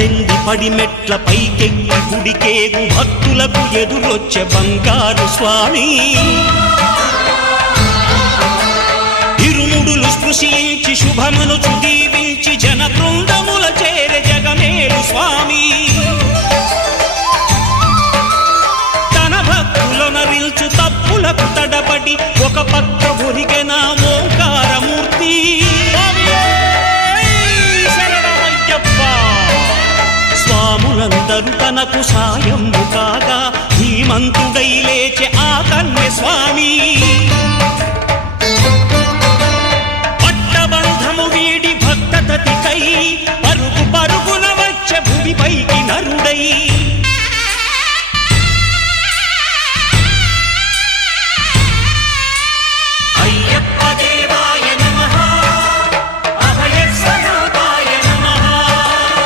పద్దెంది పడిమెట్ల పైకెక్కి గుడికేగు భక్తులకు ఎదురొచ్చే బంగారు స్వామి ఇరుముడులు స్పృశించి శుభమనుచు దీవించి జన బృందముల చేరే జగమేలు స్వామి తన భక్తులనరిల్చు తప్పులకు తడబడి ఒక పక్క ఒరిగెన ఓంకారమూర్తి స్వాములందరూ తనకు సాయము కాగా ధీమంతుడై లేచే ఆ కన్య స్వామి పట్టబంధము వీడి భక్తతతికై